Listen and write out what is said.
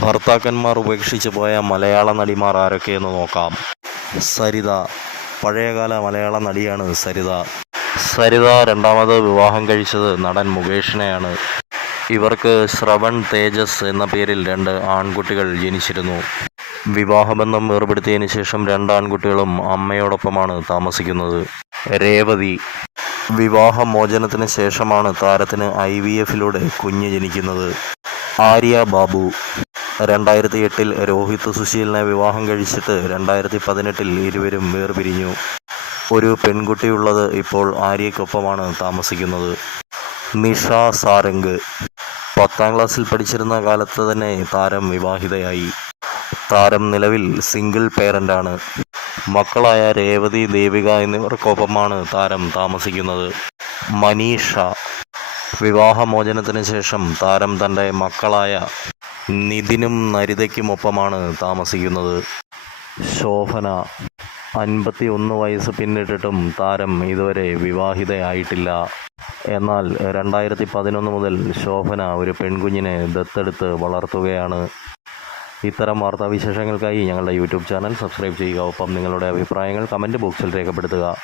ഭർത്താക്കന്മാർ ഉപേക്ഷിച്ച് പോയ മലയാള നടിമാർ ആരൊക്കെയെന്ന് നോക്കാം. സരിത. പഴയകാല മലയാള നടിയാണ് സരിത. സരിത രണ്ടാമത് വിവാഹം കഴിച്ചത് നടൻ മുകേഷിനെയാണ്. ഇവർക്ക് ശ്രവൺ തേജസ് എന്ന പേരിൽ രണ്ട് ആൺകുട്ടികൾ ജനിച്ചിരുന്നു. വിവാഹബന്ധം വേർപെടുത്തിയതിനു ശേഷം രണ്ട് ആൺകുട്ടികളും അമ്മയോടൊപ്പമാണ് താമസിക്കുന്നത്. രേവതി. വിവാഹമോചനത്തിന് ശേഷമാണ് താരത്തിന് ഐ വി എഫിലൂടെ കുഞ്ഞ് ജനിക്കുന്നത്. ആര്യ ബാബു. രണ്ടായിരത്തി എട്ടിൽ രോഹിത് സുശീലിനെ വിവാഹം കഴിച്ചിട്ട് രണ്ടായിരത്തി പതിനെട്ടിൽ ഇരുവരും വേർപിരിഞ്ഞു. ഒരു പെൺകുട്ടിയുള്ളത് ഇപ്പോൾ ആര്യയ്ക്കൊപ്പമാണ് താമസിക്കുന്നത്. നിഷ സാരംഗ്. പത്താം ക്ലാസ്സിൽ പഠിച്ചിരുന്ന കാലത്ത് തന്നെ താരം വിവാഹിതയായി. താരം നിലവിൽ സിംഗിൾ പേരന്റാണ് മക്കളായ രേവതി ദേവിക എന്നിവർക്കൊപ്പമാണ് താരം താമസിക്കുന്നത്. മനീഷ. വിവാഹമോചനത്തിന് ശേഷം താരം തന്റെ മക്കളായ നിതിനും നരിതയ്ക്കുമൊപ്പമാണ് താമസിക്കുന്നത്. ശോഭന അൻപത്തി ഒന്ന് വയസ്സ് പിന്നിട്ടിട്ടും താരം ഇതുവരെ വിവാഹിതയായിട്ടില്ല. എന്നാൽ രണ്ടായിരത്തി പതിനൊന്ന് മുതൽ ശോഭന ഒരു പെൺകുഞ്ഞിനെ ദത്തെടുത്ത് വളർത്തുകയാണ്. ഇത്തരം വാർത്താവിശേഷങ്ങൾക്കായി ഞങ്ങളുടെ യൂട്യൂബ് ചാനൽ സബ്സ്ക്രൈബ് ചെയ്യുക. ഒപ്പം നിങ്ങളുടെ അഭിപ്രായങ്ങൾ കമന്റ് ബോക്സിൽ രേഖപ്പെടുത്തുക.